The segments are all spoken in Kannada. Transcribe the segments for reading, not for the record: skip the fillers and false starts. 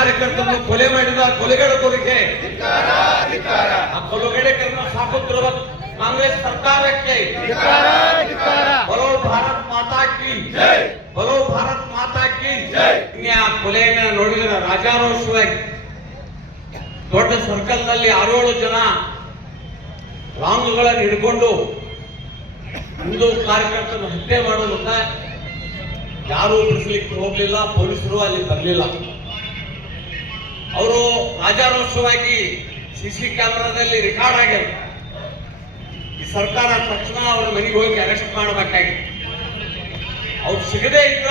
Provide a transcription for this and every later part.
ಕಾರ್ಯಕರ್ತರನ್ನು ಕೊಲೆ ಮಾಡಿದ ಕೊಲೆಗಡಕರಿಗೆ ಆ ಕೊಲೆಗಡಕರನ್ನು ಸಾಕುತ್ತಿರುವ ಕಾಂಗ್ರೆಸ್ ಸರ್ಕಾರಕ್ಕೆ ಬರೋ ಭಾರತ್ ಮಾತಾ ಕಿ ಜೈ, ಬರೋ ಭಾರತ್ ಮಾತಾ ಕಿ ಜೈ. ಆ ಕೊಲೆಯನ್ನ ನೋಡಿದ್ರೆ ರಾಜಾರೋಷವಾಗಿ ದೊಡ್ಡ ಸರ್ಕಲ್ ನಲ್ಲಿ 6-7 ಜನ ರಾಂಗ್ಗಳನ್ನು ಹಿಡ್ಕೊಂಡು ಹಿಂದೂ ಕಾರ್ಯಕರ್ತರನ್ನು ಹತ್ಯೆ ಮಾಡೋದನ್ನ ಯಾರೂ ಬಿಡಿಸ್ಲಿಕ್ಕೆ ಹೋಗ್ಲಿಲ್ಲ, ಪೊಲೀಸರು ಅಲ್ಲಿ ಬರಲಿಲ್ಲ. ಅವರು ರಾಜಾರೋಷವಾಗಿ ಸಿಸಿ ಕ್ಯಾಮೆರಾದಲ್ಲಿ ರೆಕಾರ್ಡ್ ಆಗ್ಯಾರ. ಈ ಸರ್ಕಾರ ತಕ್ಷಣ ಅವರ ಮನೆಗೆ ಹೋಗಿ ಅರೆಸ್ಟ್ ಮಾಡಬೇಕಾಗಿತ್ತು. ಅವ್ರು ಸಿಗದೇ ಇದ್ರ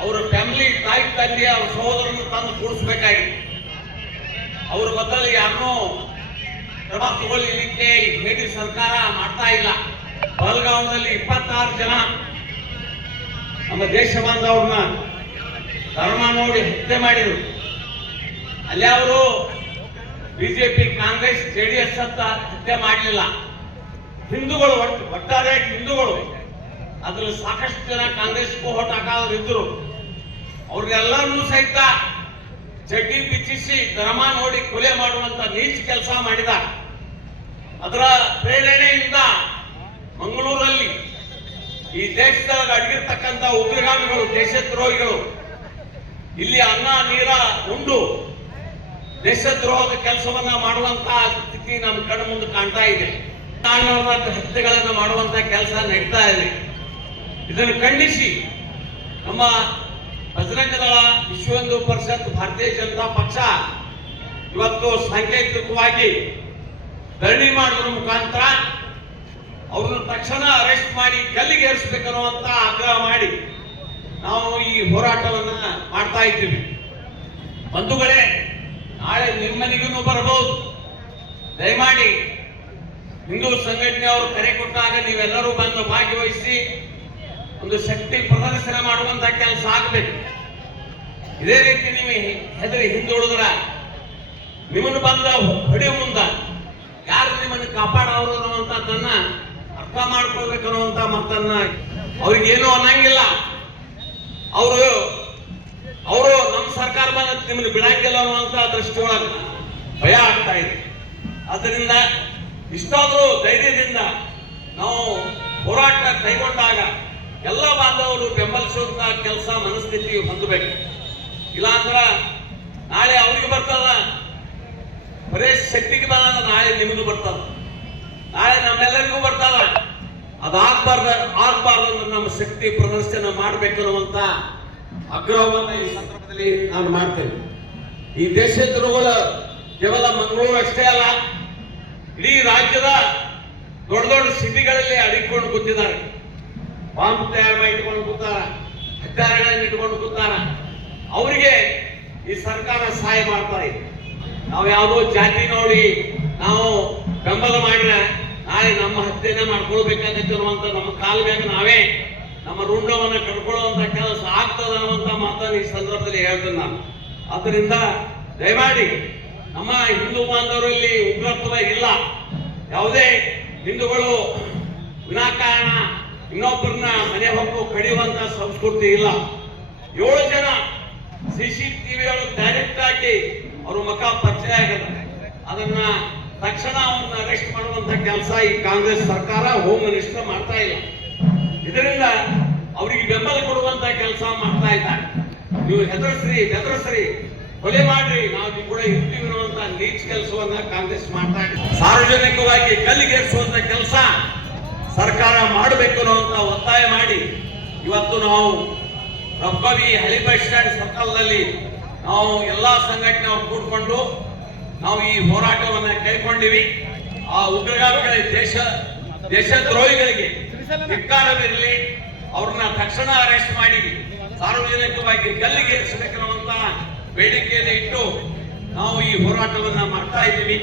ಅವರ ಫ್ಯಾಮಿಲಿ, ತಾಯಿ ತಂದೆ, ಅವ್ರ ಸಹೋದರನ್ನು ತಂದು ಕೂಡಿಸ್ಬೇಕಾಗಿತ್ತು. ಅವ್ರ ಬದಲು ಯಾರನ್ನೂ ಕ್ರಮ ತಗೊಳ್ಳಿಕ್ಕೆ ಹೇಳಿ ಸರ್ಕಾರ ಮಾಡ್ತಾ ಇಲ್ಲ. ಬೆಳಗಾವಿನಲ್ಲಿ 26 ಜನ ನಮ್ಮ ದೇಶ ಬಾಂಧವ್ರನ್ನ ಧರ್ಮ ನೋಡಿ ಹತ್ಯೆ ಮಾಡಿದ್ರು. ಅಲ್ಲಿ ಅವರು ಬಿಜೆಪಿ, ಕಾಂಗ್ರೆಸ್, ಜೆಡಿಎಸ್ ಅಂತ ಹತ್ಯೆ ಮಾಡಲಿಲ್ಲ. ಹಿಂದೂಗಳು, ಒಟ್ಟಾರೆಯಾಗಿ ಹಿಂದೂಗಳು, ಅದ್ರಲ್ಲಿ ಸಾಕಷ್ಟು ಜನ ಕಾಂಗ್ರೆಸ್ ಓಟ್ ಹಾಕೋರು ಇದ್ರು. ಅವ್ರಿಗೆಲ್ಲರನ್ನೂ ಸಹಿತ ಚಡ್ಡಿ ಬಿಚ್ಚಿಸಿ ಧರ್ಮ ನೋಡಿ ಕೊಲೆ ಮಾಡುವಂತ ನೀಚ ಕೆಲಸ ಮಾಡಿದ. ಅದರ ಪ್ರೇರಣೆಯಿಂದ ಮಂಗಳೂರಲ್ಲಿ ಈ ದೇಶದಾಗ ಅಡಗಿರ್ತಕ್ಕಂಥ ಉಗ್ರಗಾಮಿಗಳು, ದೇಶದ್ರೋಹಿಗಳು ಇಲ್ಲಿ ಅನ್ನ ನೀರ ಉಂಡು ದೇಶದ್ರೋಹದ ಕೆಲಸವನ್ನ ಮಾಡುವಂತಹ ಸ್ಥಿತಿ ನಮ್ಮ ಕಣ್ಣು ಮುಂದೆ ಕಾಣ್ತಾ ಇದೆ. ಹತ್ಯೆಗಳನ್ನು ಮಾಡುವಂತ ಕೆಲಸ ನಡೀತಾ ಇದೆ. ಇದನ್ನು ಖಂಡಿಸಿ ನಮ್ಮ ಬಜರಂಗ ದಳ, ವಿಶ್ವ ಹಿಂದೂ ಪರಿಷತ್, ಭಾರತೀಯ ಜನತಾ ಪಕ್ಷ ಇವತ್ತು ಸಾಂಕೇತಿಕವಾಗಿ ಧರಣಿ ಮಾಡೋದ್ರ ಮುಖಾಂತರ ಅವ್ರನ್ನ ತಕ್ಷಣ ಅರೆಸ್ಟ್ ಮಾಡಿ ಗಲ್ಲಿಗೆ ಏರಿಸಬೇಕನ್ನುವಂತ ಆಗ್ರಹ ಮಾಡಿ ನಾವು ಈ ಹೋರಾಟವನ್ನ ಮಾಡ್ತಾ ಇದ್ದೀವಿ. ಬಂಧುಗಳೇ, ನಾಳೆ ನಿಮ್ಮನಿಗೂ ಬರಬಹುದು. ದಯಮಾಡಿ ಹಿಂದೂ ಸಂಘಟನೆಯವರು ಕರೆ ಕೊಟ್ಟಾಗ ನೀವೆಲ್ಲರೂ ಬಂದು ಭಾಗವಹಿಸಿ ಒಂದು ಶಕ್ತಿ ಪ್ರದರ್ಶನ ಮಾಡುವಂತ ಕೆಲಸ ಆಗಬೇಕು. ಇದೇ ರೀತಿ ನೀವು ಹೆದರಿ ಹಿಂದುಳಿದ್ರ ನಿಮ್ಮನ್ನು ಬಂದ ಹೊಡೆಯುವ ಮುಂದ ಯಾರು ನಿಮ್ಮನ್ನು ಕಾಪಾಡೋರು ಅನ್ನುವಂಥದ್ದನ್ನ ಅರ್ಥ ಮಾಡ್ಕೊಳ್ಬೇಕು ಅನ್ನುವಂತ ಮಾತನ್ನ ಅವ್ರಿಗೇನು ಅನ್ನಂಗಿಲ್ಲ. ಅವರು ನಮ್ಮ ಸರ್ಕಾರ ಬಂದ ನಿಮ್ಮನ್ನು ಬಿಡಂಗಿಲ್ಲ ಅನ್ನುವಂತ ದೃಷ್ಟಿಯೊಳಗೆ ಭಯ ಆಗ್ತಾ ಇದೆ. ಆದ್ದರಿಂದ ಇಷ್ಟಾದ್ರೂ ಧೈರ್ಯದಿಂದ ನಾವು ಹೋರಾಟ ಕೈಗೊಂಡಾಗ ಎಲ್ಲ ಬಾಂಧವರು ಬೆಂಬಲಿಸುವಂತ ಕೆಲಸ ಮನಸ್ಥಿತಿ ಹೊಂದಬೇಕು. ಇಲ್ಲಾಂದ್ರ ನಾಳೆ ಅವ್ರಿಗೆ ಬರ್ತದ, ಬರೇ ಶಕ್ತಿಗೆ ಬಂದ ನಾಳೆ ನಿಮಗೂ ಬರ್ತದ, ನಾಳೆ ನಮ್ಮೆಲ್ಲರಿಗೂ ಬರ್ತದ. ಆಗ್ಬಾರ್ದು ನಮ್ಮ ಶಕ್ತಿ ಪ್ರದರ್ಶನ ಮಾಡ್ಬೇಕು ಅನ್ನುವಂತ ಆಗ್ರಹವನ್ನ ಈ ಸಂದರ್ಭದಲ್ಲಿ ನಾನು ಮಾಡ್ತೇನೆ. ಈ ದೇಶದ್ರೋಹಗಳು ಕೇವಲ ಮಂಗಳೂರು ಅಷ್ಟೇ ಅಲ್ಲ, ಇಡೀ ರಾಜ್ಯದ ದೊಡ್ಡ ದೊಡ್ಡ ಸಿಟಿಗಳಲ್ಲಿ ಅಡಿಕೊಂಡು ಕೂತಿದ್ದಾರೆ. ಬಾಂಬ್ ತಯಾರು ಮಾಡಿ ಇಟ್ಕೊಂಡು ಕೂತಾರ, ಹತ್ಯಾರಗಳನ್ನು ಇಟ್ಕೊಂಡು ಕೂತಾರ. ಅವರಿಗೆ ಈ ಸರ್ಕಾರ ಸಹಾಯ ಮಾಡ್ತಾ ಇದೆ. ನಾವು ಯಾವುದೋ ಜಾತಿ ನೋಡಿ ನಾವು ಬೆಂಬಲ ಮಾಡಿದ್ರೆ ನಾಳೆ ನಮ್ಮ ಹತ್ಯೆನೇ ಮಾಡ್ಕೊಳ್ಬೇಕಾಗತ್ತೆ ಅನ್ನುವಂತ ನಮ್ಮ ಕಾಲ ಮ್ಯಾಗ ನಾವೇ ನಮ್ಮ ರುಂಡವನ್ನ ಕಟ್ಕೊಳ್ಳುವಂತ ಕೆಲಸ ಆಗ್ತದ ಅನ್ನುವಂತ ಮಾತನ್ನು ಈ ಸಂದರ್ಭದಲ್ಲಿ ಹೇಳ್ತೇನೆ ನಾನು. ಆದ್ದರಿಂದ ದಯಮಾಡಿ ನಮ್ಮ ಹಿಂದೂ ಬಾಂಧವರಲ್ಲಿ ಉಗ್ರತ್ವ ಇಲ್ಲ. ಯಾವುದೇ ಹಿಂದೂಗಳು ವಿನಾಕಾರಣ ಇನ್ನೊಬ್ಬರನ್ನ ಮನೆ ಹೊಕ್ಕು ಕಡಿಯುವಂತ ಸಂಸ್ಕೃತಿ ಇಲ್ಲ. 7 ಜನ CCTV ಡೈರೆಕ್ಟ್ ಆಗಿ ಅವ್ರ ಮುಖ ಪರಿಚಯ ಆಗದ. ಅದನ್ನ ತಕ್ಷಣ ಅವ್ರನ್ನ ಅರೆಸ್ಟ್ ಮಾಡುವಂತ ಕೆಲಸ ಈ ಕಾಂಗ್ರೆಸ್ ಸರ್ಕಾರ, ಹೋಮ್ ಮಿನಿಸ್ಟರ್ ಮಾಡ್ತಾ ಇಲ್ಲ. ಇದರಿಂದ ಅವರಿಗೆ ಬೆಂಬಲ ಕೊಡುವಂತ ಕೆಲಸ ಮಾಡ್ತಾ ಇದ್ದಾರೆ. ನೀವು ಹೆದರ್ಸ್ರಿ, ಕೊಲೆ ಮಾಡ್ರಿ, ನಾವು ನಿಮ್ ಕೂಡ ಇರ್ತೀವಿ ಅನ್ನುವಂತ ನೀಚ ಕೆಲಸವನ್ನ ಕಾಂಗ್ರೆಸ್ ಮಾಡ್ತಾ ಇದೆ. ಸಾರ್ವಜನಿಕವಾಗಿ ಗಲ್ಲಿಗೇರಿಸುವಂತ ಕೆಲಸ ಸರ್ಕಾರ ಮಾಡಬೇಕು ಅನ್ನುವಂತ ಒತ್ತಾಯ ಮಾಡಿ ಇವತ್ತು ನಾವು ರಬ್ಬವಿ ಹಳಿ ಬಸ್ ಸ್ಟ್ಯಾಂಡ್ ಸರ್ಕಲ್ ನಲ್ಲಿ ನಾವು ಎಲ್ಲಾ ಸಂಘಟನೆಯವರು ಕೂಡ್ಕೊಂಡು ನಾವು ಈ ಹೋರಾಟವನ್ನ ಕೈಗೊಂಡಿವಿ. ಆ ಉಗ್ರಗಾಮಿಗಳಿಗೆ, ದೇಶದ್ರೋಹಿಗಳಿಗೆ ಧಿಕ್ಕಾರವಿರಲಿ, ಅವ್ರನ್ನ ತಕ್ಷಣ ಅರೆಸ್ಟ್ ಮಾಡಿ ಸಾರ್ವಜನಿಕವಾಗಿ ಗಲ್ಲಿಗೇರಿಸಬೇಕನ್ನುವಂತ ಬೇಡಿಕೆಯನ್ನು ಇಟ್ಟು ನಾವು ಈ ಹೋರಾಟವನ್ನ ಮಾಡ್ತಾ ಇದ್ದೀವಿ.